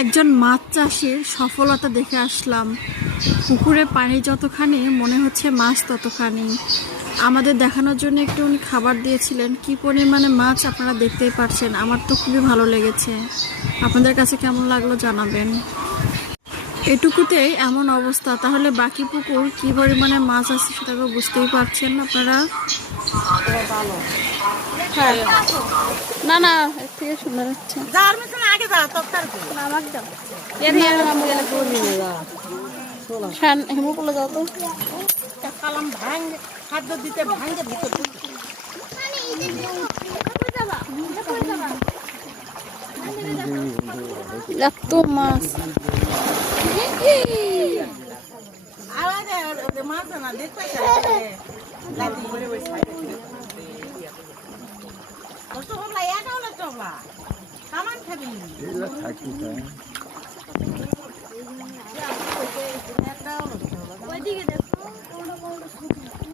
একজন মাছ চাষির সফলতা দেখে আসলাম। পুকুরে পানি যতখানি মনে হচ্ছে মাছ ততখানি। আমাদের দেখানোর জন্য একটু উনি খাবার দিয়েছিলেন, কি পরিমাণে মাছ আপনারা দেখতেই পাচ্ছেন। আমার তো খুবই ভালো লেগেছে, আপনাদের কাছে কেমন লাগলো জানাবেন। এটুকুতেই এমন অবস্থা, তাহলে বাকি পুকুর কি পরিমাণে মাছ আছে সেটা তো বুঝতেই পারছেন আপনারা। হ্যাঁ না না, এর থেকে সুন্দর হচ্ছে। হেমুকুলে যাও তো। এত মাছ ওইদিকে